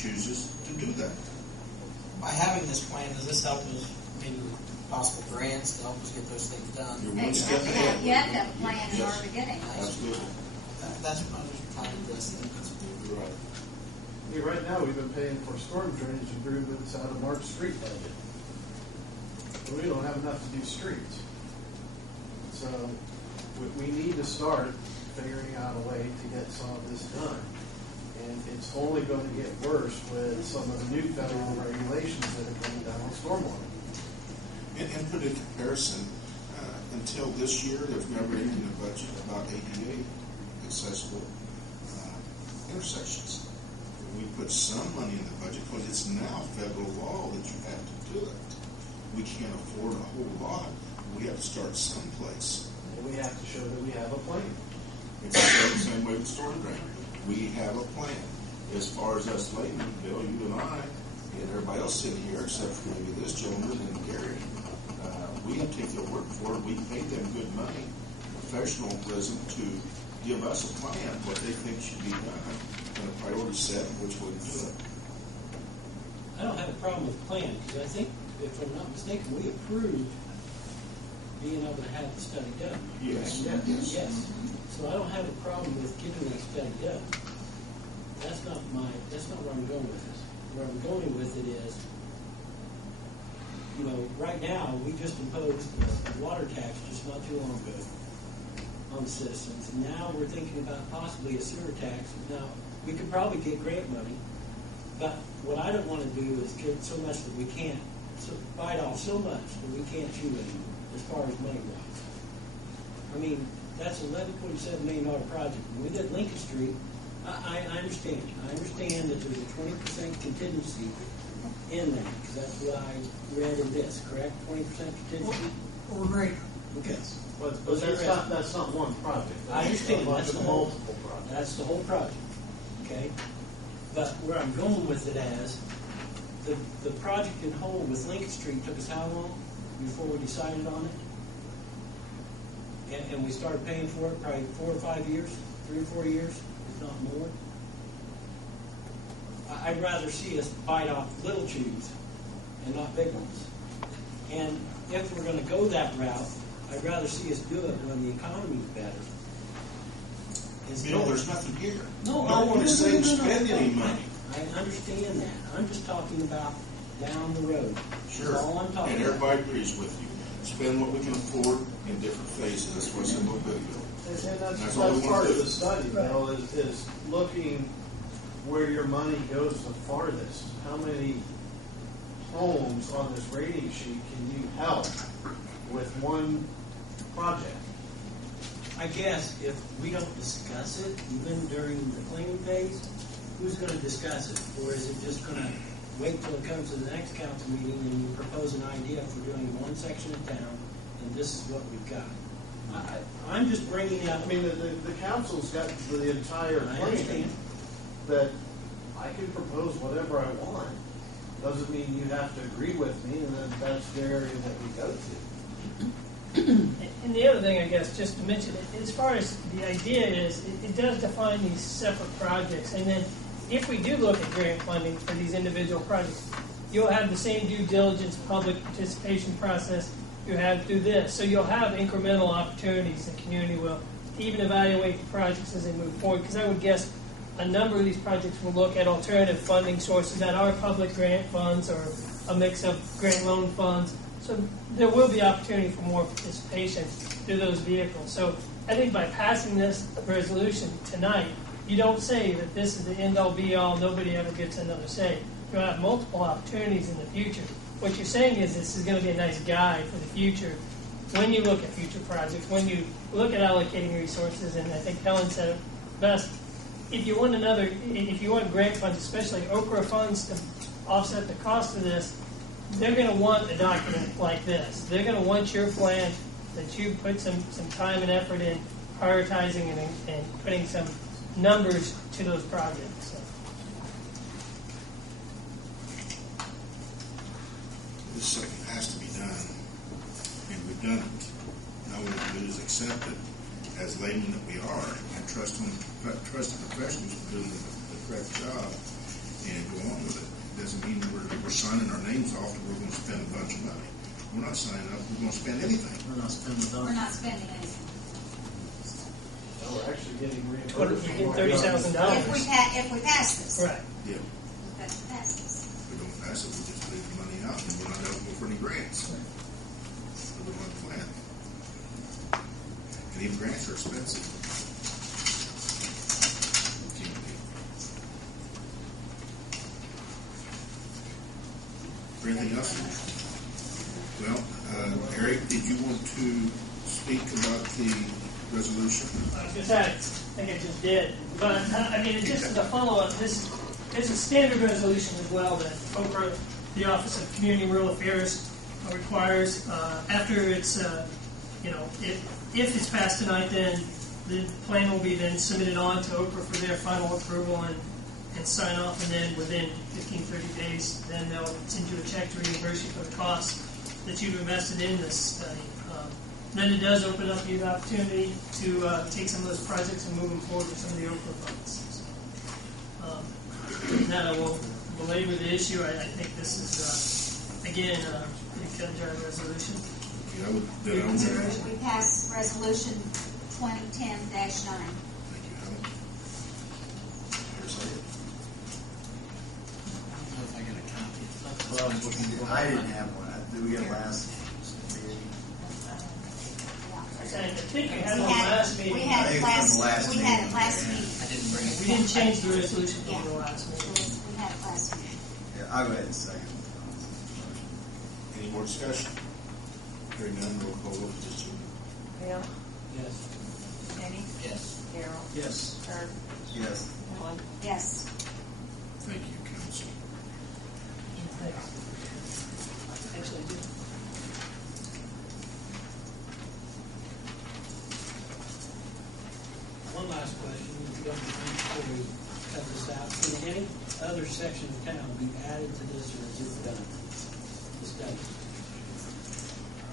chooses to do that. By having this plan, does this help us, maybe with possible grants to help us get those things done? You're one step ahead. You have to have a plan in order to get it. Absolutely. That's what I was trying to address. You're right. Yeah, right now, we've been paying for storm drainage improvements out of Mark's street budget. But we don't have enough to do streets. So we need to start figuring out a way to get some of this done. And it's only going to get worse with some of the new federal regulations that are coming down on stormwater. And put in comparison, until this year, there's never anything in the budget about ADA accessible intersections. We put some money in the budget because it's now federal law that you have to do it. We can't afford a whole lot. We have to start someplace. And we have to show that we have a plan. It's the same way with storm drain. We have a plan. As far as us laymen, Bill, you and I, and everybody else sitting here, except for maybe this gentleman and Gary, we take their word for it. We pay them good money, professionalism, to give us a plan, what they think should be done, and a priority set, which way to do it. I don't have a problem with the plan, because I think, if I'm not mistaken, we approved being able to have the study done. Yes. Yes. So I don't have a problem with getting that study done. That's not where I'm going with this. Where I'm going with it is, you know, right now, we just imposed a water tax just not too long ago on the citizens. And now we're thinking about possibly a sewer tax. Now, we could probably get grant money, but what I don't want to do is get so much that we can't, bite off so much that we can't chew anymore, as far as money-wise. I mean, that's an $11.7 million project. When we did Lincoln Street, I understand. I understand that there's a 20% contingency in that, because that's what I read in this, correct? 20% contingency? Or greater. Okay. But that's not one project. I understand. That's multiple projects. That's the whole project, okay? But where I'm going with it as, the project in whole with Lincoln Street took us how long before we decided on it? And we started paying for it probably 4 or 5 years, 3 or 4 years, if not more. I'd rather see us bite off little chews and not big ones. And if we're going to go that route, I'd rather see us do it when the economy's better. Bill, there's nothing here. No one is saying spend any money. I understand that. I'm just talking about down the road. Sure. That's all I'm talking and about. Everybody agrees with you. Spend what we can afford in different phases. That's what I said a little bit ago. And that's all we want part to of do. the study, Bill, is looking where your money goes the farthest. How many homes on this rating sheet can you help with one project? I guess if we don't discuss it, even during the planning phase, who's going to discuss it? Or is it just going to wait till it comes to the next council meeting and you propose an idea for doing one section of town, and this is what we've got? I'm just bringing up. I mean, the council's got the entire I plan understand. that I can propose whatever I want. Doesn't mean you have to agree with me, and then that's the area that we go to. And the other thing, I guess, just to mention, as far as the idea is, it does define these separate projects. And then if we do look at grant funding for these individual projects, you'll have the same due diligence, public participation process you have through this. So you'll have incremental opportunities the community will to even evaluate the projects as they move forward. Because I would guess a number of these projects will look at alternative funding sources that are public grant funds or a mix of grant loan funds. So there will be opportunity for more participation through those vehicles. So I think by passing this resolution tonight, you don't say that this is the end-all, be-all, nobody ever gets another say. You'll have multiple opportunities in the future. What you're saying is this is going to be a nice guide for the future when you look at future projects, when you look at allocating resources, and I think Helen said it best. If you want grant funds, especially Okra funds to offset the cost of this, they're going to want a document like this. They're going to want your plan that you put some time and effort in prioritizing and putting some numbers to those projects. So. This something has to be done, and we've done it. Now what we do is accept it as laymen that we are, and trust the professionals for doing the correct job, and go on with it. Doesn't mean we're signing our names off and we're going to spend a bunch of money. We're not signing up, we're going to spend anything. We're not spending the We're dollar. not spending anything. Now we're actually getting We're reimbursed. getting for what $30,000. If we pass this. Right. Yeah. We've got to pass this. If we don't pass it, we just leave the money out and we're not eligible for any grants. So we don't have a plan. And even grants are expensive. Can't be. Is there anything else? Well, Eric, did you want to speak about the resolution? I was going to say, I think I just did. But, I mean, just as a follow-up, this is a standard resolution as well that OPRA, the Office of Community and Rural Affairs, requires. After it's, if it's passed tonight, then the plan will be then submitted on to OPRA for their final approval and sign off, and then within 15, 30 days, then they'll send you a check to reimburse you for the costs that you've invested in this study. Then it does open up you the opportunity to take some of those projects and move them forward with some of the OPRA funds. So, that I won't belabor the issue. I think this is, again, a pretty cut and dry resolution. Yeah, I would, then I would. Consideration. We pass resolution 2010-9. Thank you, Helen. Here's it. I don't know if I got a copy. Well, I didn't have one. Did we get last meeting? I think you had We one last had, meeting. we had I it think it's from the last, last we had it meeting. last meeting. I didn't bring it. We didn't change the resolution from Yeah. the last meeting. We had it last meeting. Yeah, I'll go ahead and second. Any more discussion? Hearing none, roll call vote, just you. Bill, Yes. Jamie, Yes. Darrell, Yes. Herb, Yes. Ellen. Yes. Thank you, council. Actually, I do. One last question, if you don't mind, before we cut this out. Can any other section of town be added to this, or is it done? The study?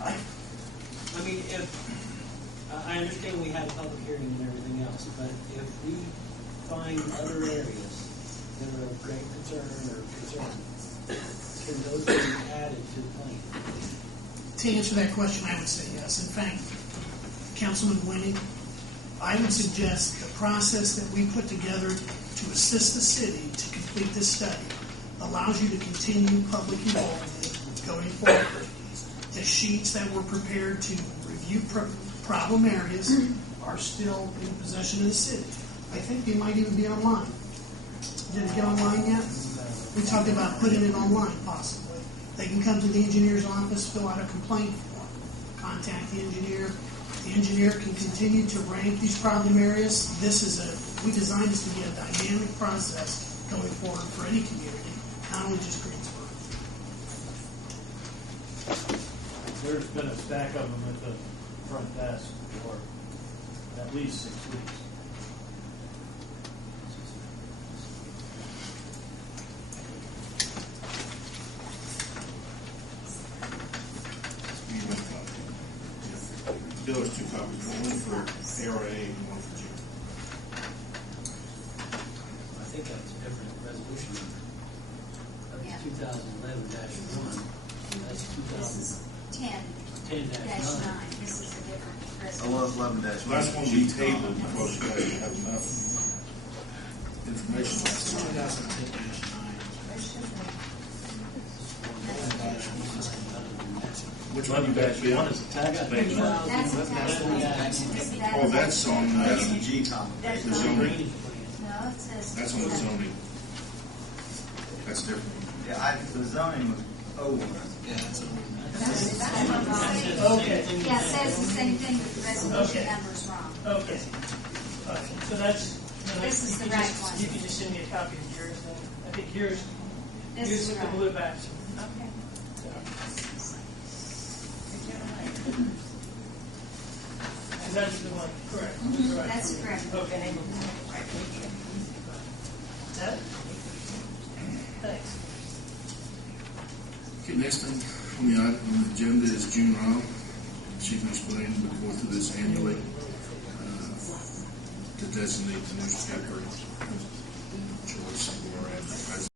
I mean, if, I understand we had a public hearing and everything else, but if we find other areas that are of great concern or concern, can those be added to the plan? To answer that question, I would say yes. In fact, Councilman Winnie, I would suggest the process that we put together to assist the city to complete this study allows you to continue public involvement going forward. The sheets that were prepared to review problem areas are still in possession of the city. I think they might even be online. Did it get online yet? We talked about putting it online, possibly. They can come to the engineer's office, fill out a complaint form, contact the engineer. The engineer can continue to rank these problem areas. We designed this to be a dynamic process going forward for any community, not only just Greensburg. There's been a stack of them at the front desk for at least 6 weeks. You want a copy? Yeah. Bill, there's 2 copies, one for ARA and one for Jim. I think that's a different resolution number. Yeah. That's 2011-1. That's This is 10-9. 2010-9. This is a different Oh, resolution. well, 11-1. Last one we tabled because you guys didn't have enough information last time. 2010-9. Which one you got, Bill? One is a tax base. That's a tax. Oh, that's on, That's the G comment. That's the not- zoning. No, it says. That's on the zoning. That's different. Yeah, the zoning was over. Yeah, that's Okay. Yeah, it says the same thing, but the resolution Okay. number's wrong. Okay. All right. So that's. This is you the can right just- one. You can just send me a copy of yours then. I think yours This with is the right. blue badge. Okay. And that's the one, correct? Correct. That's correct. Okay. That? Thanks. Okay, next thing on the item on the agenda is June Rao. She can explain, we go through this annually, to designate the newspaper choice for